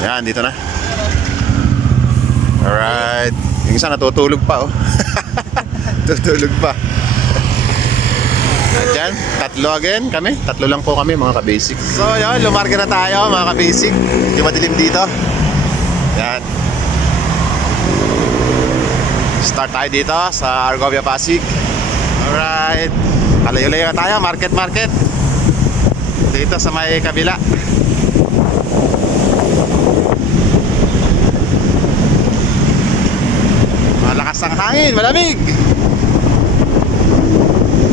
Yan, dito na. Alright. Yung isa natutulog pa, oh. Tutulog pa. Diyan, tatlo again kami. Tatlo lang po kami, mga ka-basic. So, yun, lumarga na tayo, mga ka-basic. Hindi madilim dito. Yan. Start tayo dito sa Argovia Pasig. Alright. Palayo-layo na tayo, market. Dito sa may kabila. Malakas ang hangin, malamig.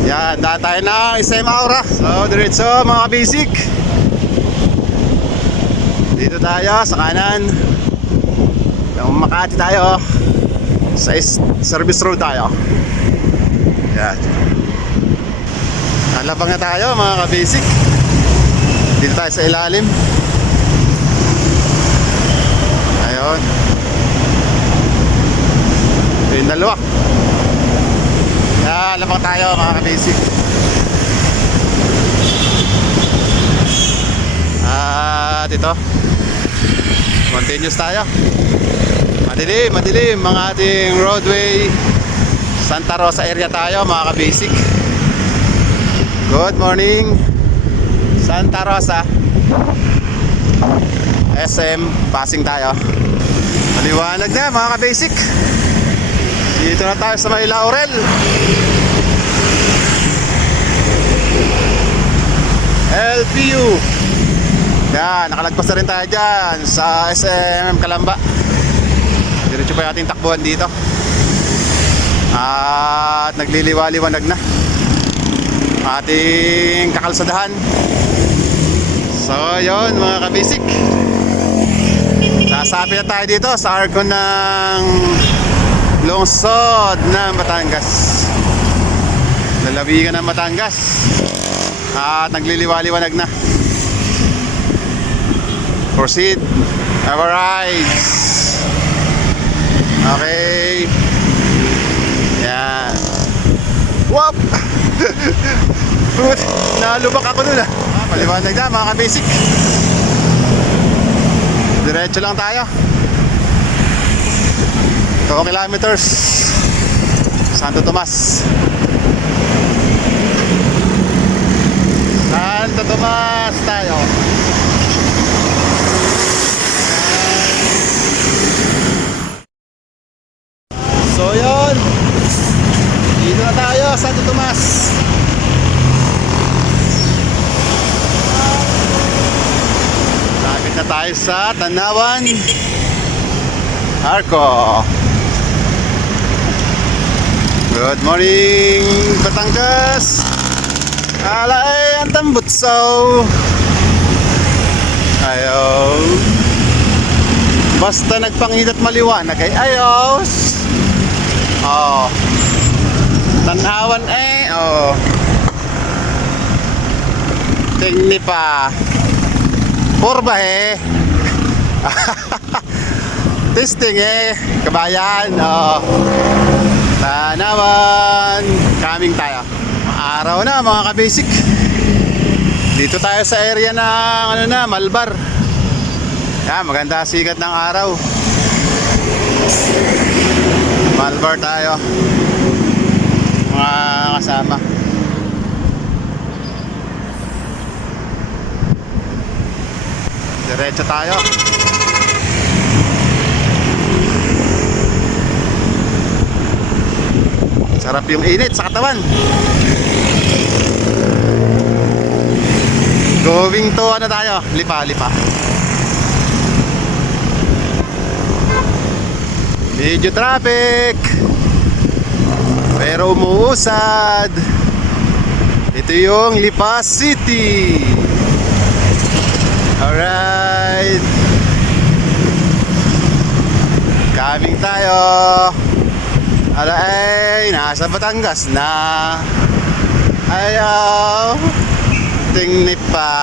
Yan, daan tayo ng SM Aura. So, diretso mga basic. Dito tayo sa kanan. Yung Makati tayo. Sa service road tayo. Yan. Nalabang na tayo mga ka-basic. Dito tayo sa ilalim. Ayun. Ito yung dalawa. Yan, labang tayo mga ka-basic. At ito, continuous tayo. Madilim mga ating roadway. Santa Rosa area tayo mga ka-basic. Good morning Santa Rosa. SM passing tayo. Maliwanag na mga ka-basic. Dito na tayo sa may Laurel. LPU. Yan, nakalagpas na rin tayo dyan sa SM Kalamba. Diretso pa yung ating takbuhan dito. At nagliliwa-liwanag na ating kakalsadahan. So yun mga kabisik, sasabi na tayo dito sa arko ng lungsod ng Batangas, lalawigan ng Batangas. At nagliliwa-liwanag na. Proceed our rides. Okay. Yan. Wop! Nalubak ako dun ah. Paliwanag na mga ka-basic. Diretso lang tayo. 2 kilometers. Santo Tomas. Santo Tomas tayo. So yun, dito na tayo, Santo Tomas. Lapit na tayo sa Tanawan Arco. Good morning Batangas. Alay ang tambutsaw. Ayaw. Basta nagpangit at maliwanag ay ayos. Oh. Tanawan eh. Oh. Tingni pa. Porba eh. Testing eh. Kabayan. Oh. Tanawan. Coming tayo. Araw na mga ka-basic. Dito tayo sa area ng Malbar. Yan, maganda sikat ng araw. Malbar tayo mga kasama. Diretso tayo. Sarap yung init sa katawan. Going to ano tayo? Lipa. Medyo traffic pero umuusad. Ito yung Lipa City. Alright, coming tayo. Alay, nasa Batangas na. Ayaw. Tingni pa.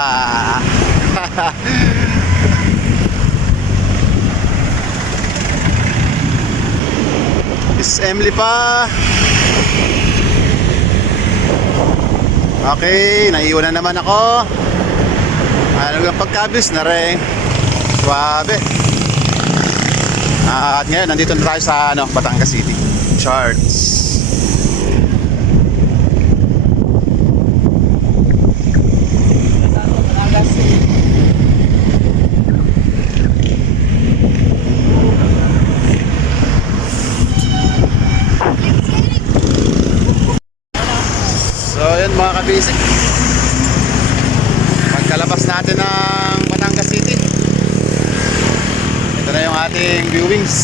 SM Lipa. Okay, naiwan na naman ako. Ano ang pagkabis na rin. Swabe. At ngayon, nandito na tayo sa Batangas City. Charts. So yun mga kabisik, pagkalabas natin ng Batangas City, ito na yung ating viewings.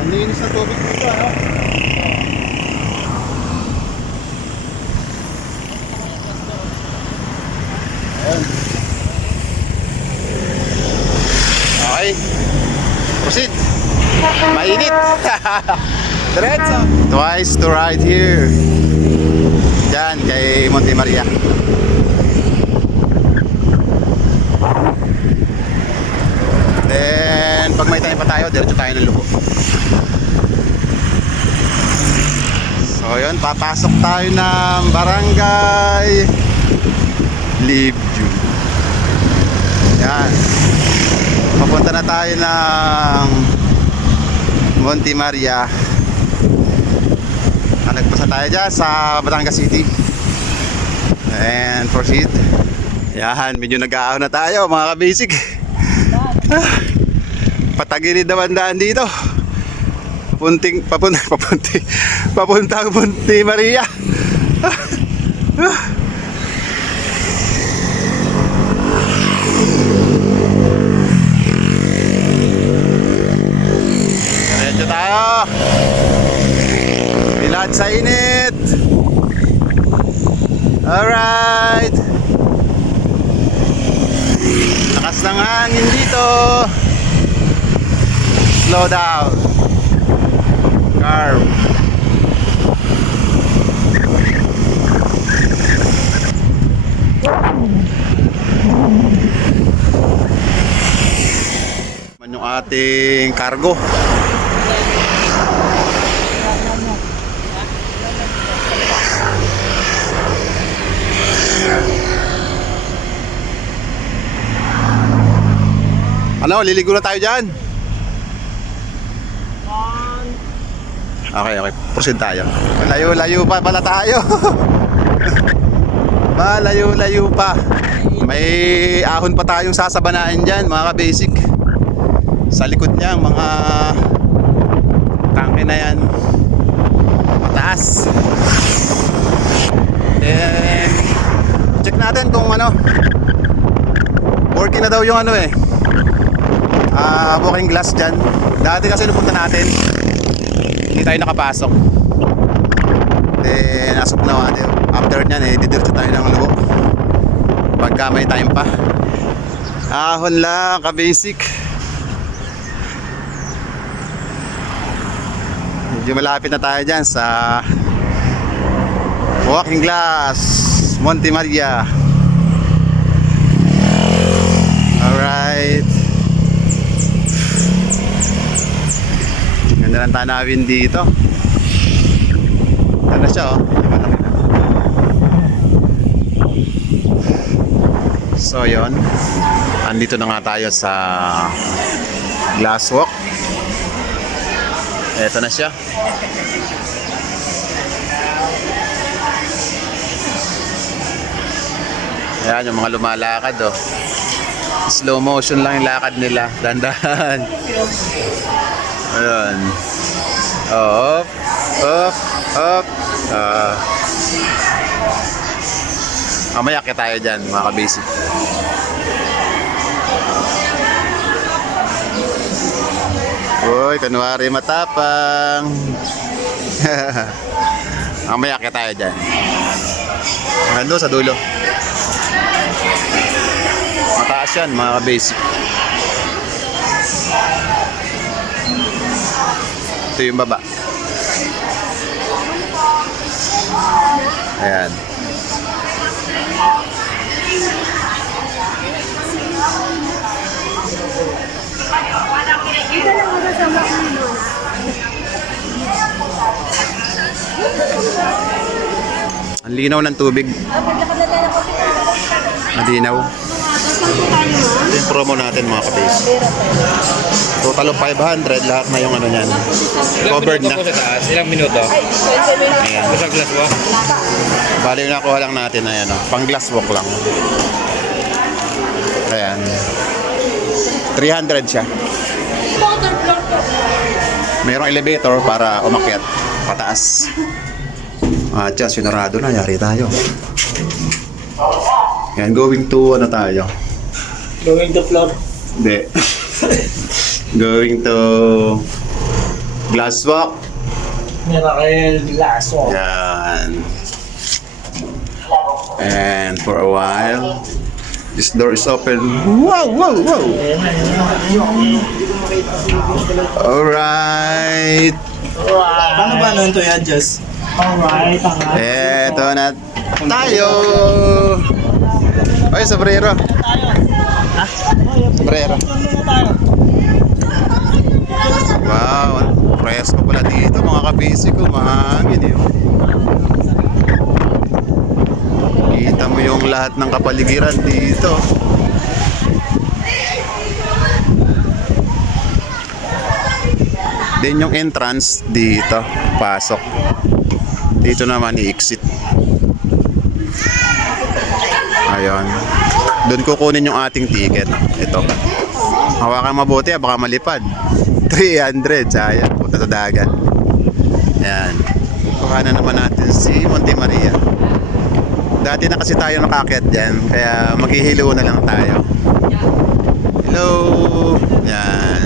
Ang linis na tubig dito, ano? Ayun. Okay, proceed. Mainit. Diretso. Twice to ride here. Diyan kay Monte Maria. Then pag may time pa tayo, diretso tayo ng Lubo. So yun, papasok tayo ng Barangay Libju. Yan. Papunta na tayo ng Monte Maria. Nagpasa tayo dyan sa Batangas City and proceed. Yan, medyo nag-aahon na tayo mga kabisik. Patagilid naman daan dito. Papuntang Monte Maria. Diretso tayo. Bilad sa init. Alright. Lakas ng hangin dito. Slow down. Carve. Man yung ating cargo. Ano, liligo na tayo dyan. Okay, proceed tayo. Malayo-layo pa pala tayo. Malayo-layo pa. May ahon pa tayong sasabanain dyan mga ka-basic. Sa likod niya, mga tangke na yan. Mataas. Then check natin kung working na daw yung walking glass dyan. Dati kasi napunta natin, hindi tayo nakapasok. Then as of now, after nyan didiretso tayo ng Lugo pagka may time pa. Ahon lang ka-basic. Medyo malapit na tayo dyan sa walking glass Monte Maria. Alright. Ganda ng tanawin dito. Ganda siya, oh. So yon, andito na nga tayo sa glass walk. Eto na siya. Ayan yung mga lumalakad, oh. Slow motion lang yung lakad nila. Dandahan. Ayan. Up, up, up. Mamaya kaya tayo dyan mga ka-basic. Uy, kunwari matapang. Mamaya kaya tayo dyan. Nandun sa dulo. Mataas yan mga ka-basic. Ito yung baba. Ayan. Ang linaw ng tubig. Madinaw. Ito yung promo natin mga kabis. Total of 500, lahat na yung ano niyan. Covered na. Ilang minuto po sa taas? Ilang minuto? Ayan. Sa glass mo? Bali yung nakuha lang natin, ayan o. Pang glass walk lang. Ayan. 300 siya. Mayroong elevator para umakyat pataas. At yan, sinarado na. Yari tayo. Yan, going to ano tayo? Going to floor. Hindi. Going to glass walk. Miracle glass wall. Yan. And for a while, this door is open. Wow, wow, wow. Alright. Paano ba nun to i-adjust? Alright, Eto na tayo. Oy, sombrero. Sombrero. Wow, presko pala dito mga kabisi ko. Mahangin eh. Kita mo yung lahat ng kapaligiran dito. Then yung entrance dito, pasok. Dito naman i-exit. Ayun. Doon kukunin yung ating ticket. Ito. Hawakan mabuti, baka malipad. 300, sayang. Punta sa dagat. Yan. Kuhanan naman natin si Monte Maria. Dati na kasi tayo nakakyat dyan, kaya maghihilo na lang tayo. Hello! Yan.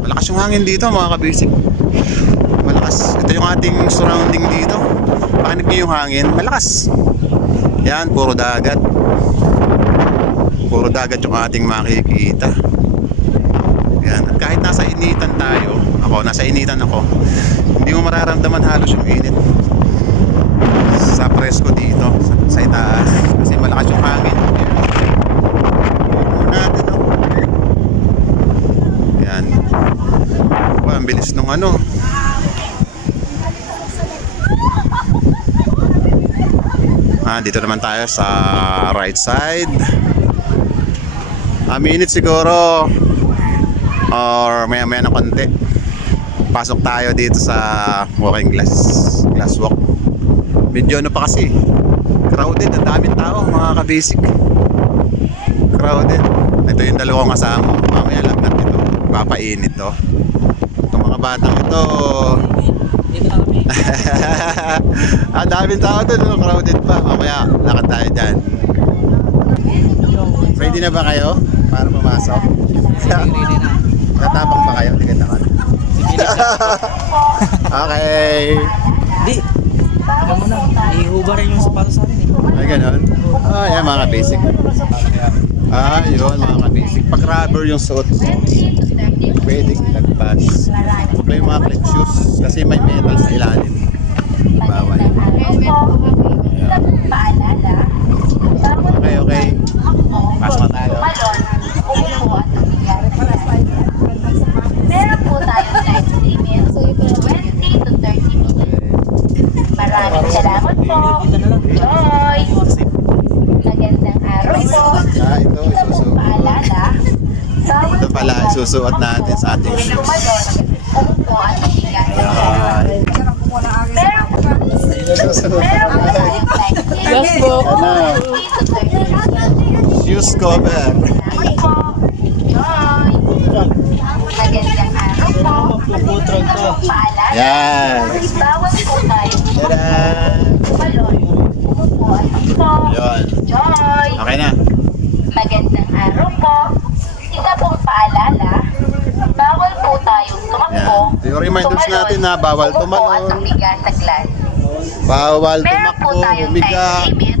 Malakas yung hangin dito mga kabisik. Malakas. Ito yung ating surrounding dito. Pakinig niyo yung hangin. Malakas. Yan, puro dagat. Puro dagat yung ating makikita. Yan. At kahit nasa initan tayo, nasa initan ako, hindi mo mararamdaman halos yung init. Sa presko dito, sa itaas. Kasi malakas yung hangin. Puno natin, oh. Yan. Ang bilis nung ano. Dito naman tayo sa right side. A minute siguro or maya-maya na konti. Pasok tayo dito sa walking glass walk. Medyo ano pa kasi, crowded, ang daming tao mga kabisik. Crowded. Ito yung dalawang kasama. Mamaya lagnat ito. Papainit to. Itong mga batang ito. Ang daming tao doon, crowded pa. Mamaya lakad tayo dyan. Ready na ba kayo para pumasok? Tatapang ba kayo? Tingnan naman. Okay. Di. Alam mo na, ihuba rin yung sapatos sa atin eh. Ay, ganon. Yan mga basic. Yun mga ka-basic. Pag rubber yung suot, pwedeng ilagpas. Huwag lang yung mga clip shoes kasi may metal sa ilalim. Bawal. Okay, okay. Pasok na tayo. Meron po tayong time limit, 20 to 30 minutes. Maraming salamat po. Joy! Magandang araw po. Ito, Ito pong paalala. ito pala, isusuot natin sa ating shoes. Umupo at mabigat. Meron po tayong time limit, 20 to 30 minutes. Shoes cover. Salamat po. Joy! Magandang araw po. Ito pong paalala. Yan. Bawal po tayo Tada! tumalon. Umupo at po. Yun. Joy! Okay na. Magandang araw po. Isa pong paalala, bawal po tayong tumakbo. Yan. Yung reminders natin na bawal umupo tumalon. at umiga sa glass. Bawal Meron po tumakbo, tayong umiga. time limit,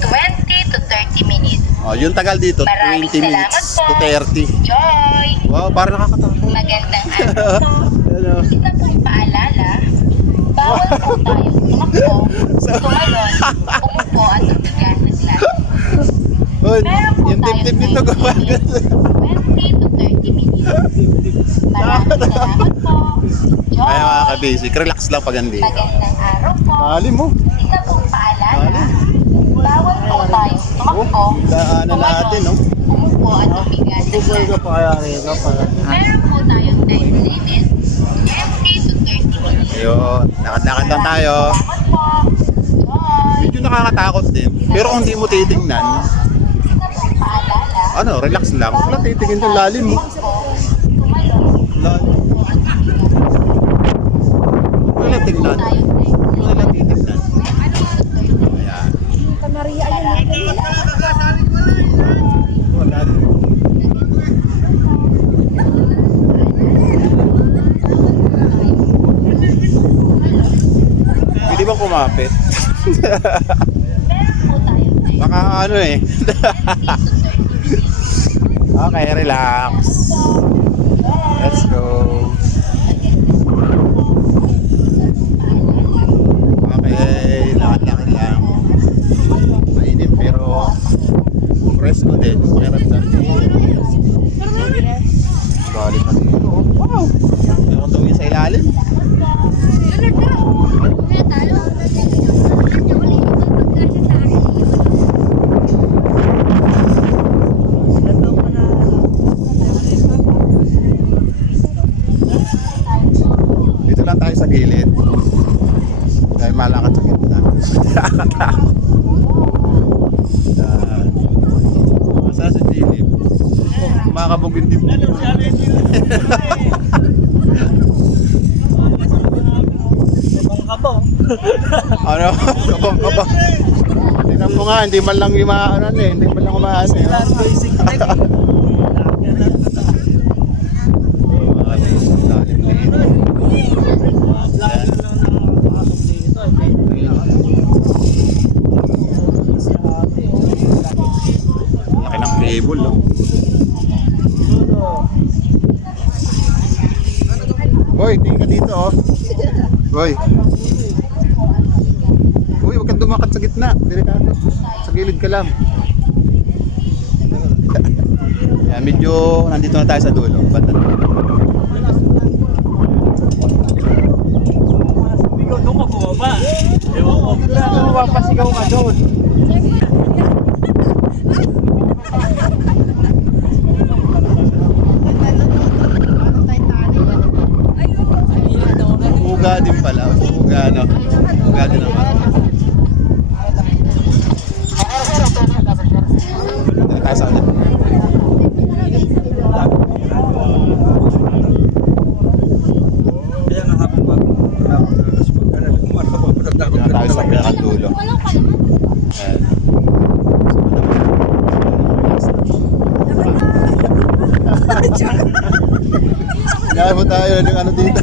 20 to 30 minutes. Yung tagal dito, Maraming 20 minutes salamat to po. 30. Joy! Wow, parang nakakatakot. Magandang araw po. Hello. Isa pong paalala, bawal po tayong tumakbo, tumalon, umupo at umiga sa glass. Oh, Meron po yung tayong tip-tip nito time gumagano. limit, 20 to 30 minutes. Maraming salamat po. Joy! Kaya mga ka-basic, relax lang pag hindi. Magandang araw po. Alim mo. Isa pong paalala, Daanan natin, no? Umupo at umigas. Ka pa kaya rito para. Meron po tayong time limit. 20 to 30 minutes. Ayun, lakad-lakad lang tayo. Salamat po. Bye. Medyo nakakatakot din. Pero kung hindi mo titingnan, Paalala. ano, relax lang. Wala titingin doon, lalim mo. Tumayo. Lalim. Wala tingnan. Tayong time limit. Wala titingnan. Ayan. Wala. Pwede bang kumapit? Meron po tayong time Baka ano eh. Okay, relax. Let's go. Okay, lakad-lakad lang. Mainit pero presko din. Pakiramdam din. Galit na dito. Wow! Meron tumingin sa ilalim. Dito lang tayo sa gilid. Dahil malakad sa gitna. Nakakatakot. Masa sa gilid. Kumakabog yung dibdib. Kabang-kabang. Ano? Kabang-kabang. Tingnan mo nga, hindi man lang umaanan eh. Hindi man lang umaanan eh. Last basic tech. Laki ng cable, no? Boy, tingin ka dito, oh. Boy. Uy, huwag kang dumakat sa gitna. Delikado. Sa gilid ka lang. Yan, medyo nandito na tayo sa dulo. Banda. Ikaw doon ka bumaba. Ewan ko. Mapapasigaw ka doon. Uga din pala. Uga, no? Uga din naman. Dito tayo sa ulit. Kaya nga habang pa. Dito na tayo sa pinakadulo. Ayan. Kaya mo tayo ng ano dito.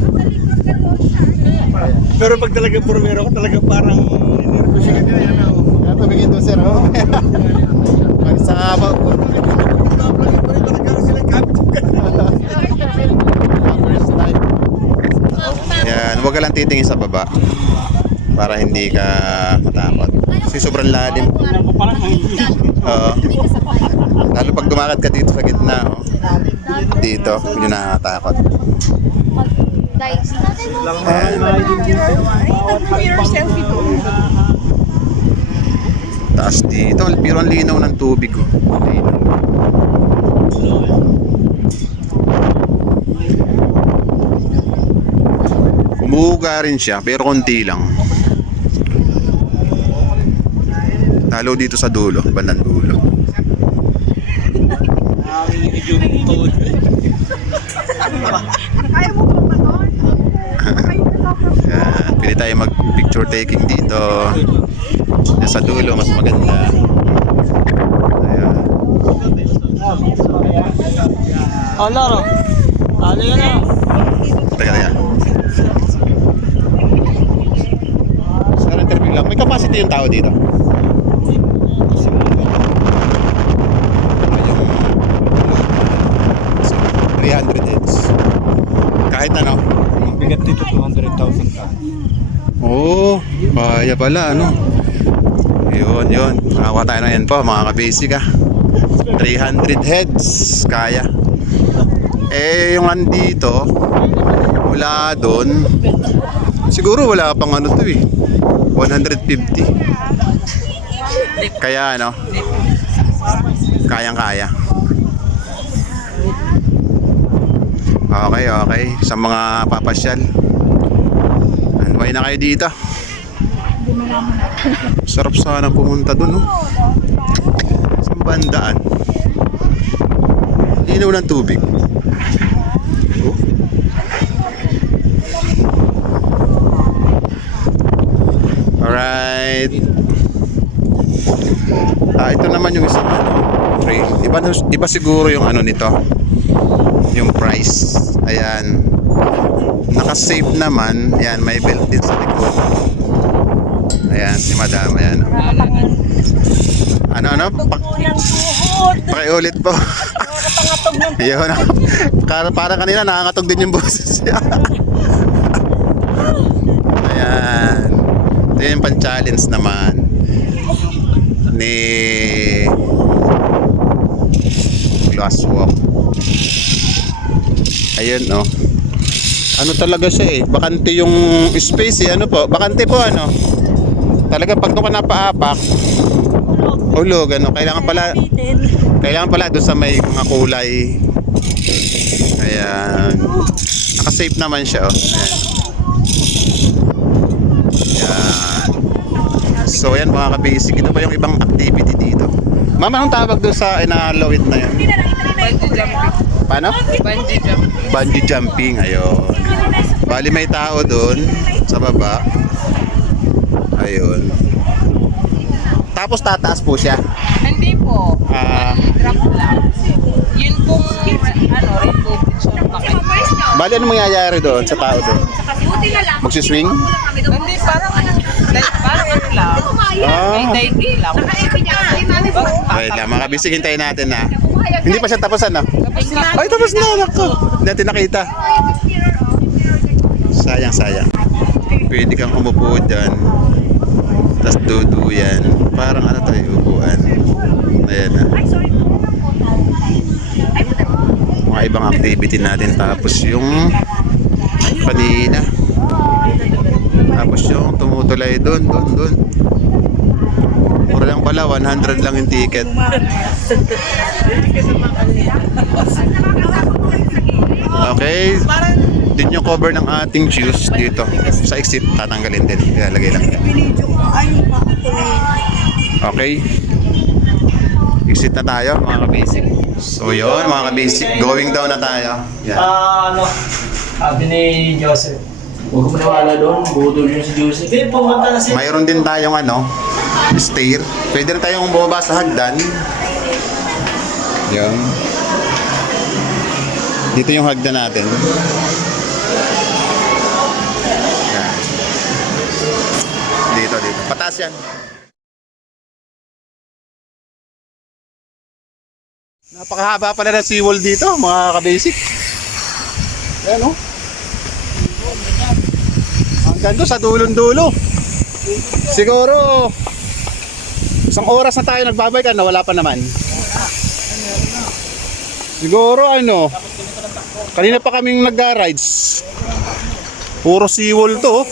Pero pag talagang purmero ko, talagang parang nervous ka niya. Yan ako. Kaya tumingin doon sir, oh. Pag sa kabaw po. First time. Yan, huwag ka lang titingin sa baba. Para hindi ka matakot. Kasi sobrang lalim. Ako parang Oo. Lalo pag dumakad ka dito sa gitna, oh. Dito, hindi nakakatakot. Taas dito, pero ang linaw ng tubig, oh. Linaw. Umuuga rin siya, pero konti lang. Lalo dito sa dulo, bandang dulo. nanginginig yung tuhod. Yan, pili tayo mag picture taking dito. Yan sa dulo, mas maganda. Ayan. Laro. Ano yan na? Teka. Sa interview lang, may capacity yung tao dito. So, 300 heads. Kahit ano. Bigat dito 200,000 ka. Oo, kaya pala, ano. Yun. Nakakuha tayo na yan po, mga ka-basic ah. 300 heads, kaya. Eh, yung andito, mula doon, siguro wala pang ano to eh. 150. Kaya ano, Kayang-kaya. Okay, okay. Sa mga papasyal. Anway na kayo dito. Sarap sana pumunta dun, no? Sa bandaan. Linaw ng tubig. Oh. Alright. Ito naman yung isang trail. Iba siguro yung ano nito. Yung price. Ayan. Naka-safe naman. Ayan, may belt din sa likod. Ayan, si madam. Ayan. Ano? Pakiulit po. Yun. Para kanina nakakatog din yung boses niya. Ayan. Ito yung pan-challenge naman ni Glasswalk. Ayun, no. Ano talaga siya eh. Bakante yung space eh. Ano po? Bakante po ano. Talaga pag doon ka napaapak, hulog ano. Kailangan pala doon sa may mga kulay. Ayan. Naka-safe naman siya oh. Ayan. Ayan. So ayan mga ka-basic. Ito pa yung ibang activity dito. Mama, anong tawag doon sa inalawit na yun? Bungee jumping. Paano? Bungee jumping. Bungee jumping, ayun. Bali may tao doon sa baba. Ayun. Tapos tataas po siya. Hindi po. Drop lang. Yun pong rainbow bridge ang bakit. Bali ano mangyayari doon sa tao doon? Magsiswing? Hindi, parang lang. May diving lang. Wait lang, mga kabisig, hintayin natin na. Hindi pa siya tapos ano? Ay, tapos na, nako. Hindi natin nakita. Sayang. Pwede kang umupo dyan. Tapos duduyan. Parang ano tayo, upuan. Ayan na. Mga ibang activity natin. Tapos yung kanina. Tapos yung tumutulay doon. Mura lang pala, 100 lang yung ticket. Okay. Din yung cover ng ating shoes dito. Sa exit, tatanggalin din. Ilalagay lang. Okay. Exit na tayo, mga ka-basic. So yun, mga ka-basic. Going down na tayo. Yan. Sabi ni Joseph, huwag mo nawala doon, budol yun si Joseph. Eh, pumunta na si... Mayroon din tayong stair. Pwede rin tayong bumaba sa hagdan. Yan. Dito yung hagdan natin. Yan. Dito. Pataas yan. Napakahaba pala ng seawall dito, mga ka-basic. Yan o. Hanggang doon sa dulong-dulo. Siguro isang oras na tayo nagbabike, wala pa naman. Siguro kanina pa kaming nag-rides. Puro seawall to.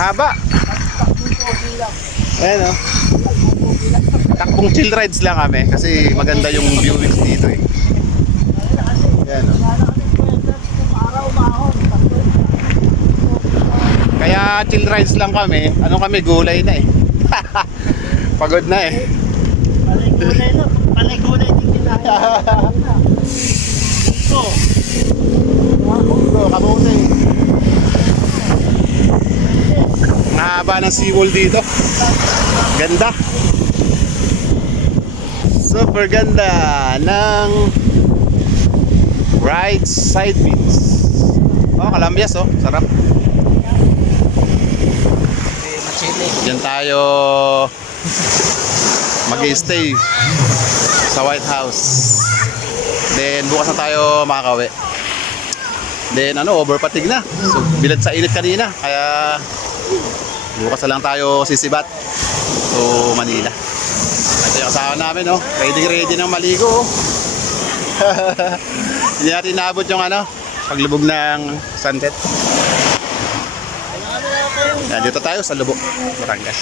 Haba. Ayan takbong chill rides lang kami kasi maganda yung viewings dito eh. Ayan Kaya chill rides lang kami. Kami gulay na eh. Pagod na eh. Panay gulay din kita. Kamuti. Ang haba ng seawall dito. Ganda. Super ganda ng right side beach. Kalambyas sarap. Diyan tayo mag-stay sa White House. Then bukas na tayo makakauwi. Then overpatig na. So bilad sa init kanina. Kaya bukas na lang tayo sisibat. So Manila. Ito yung kasama namin ready ng maligo. Hindi natin naabot yung paglubog ng sunset. Yan, dito tayo sa Lubok, Batangas.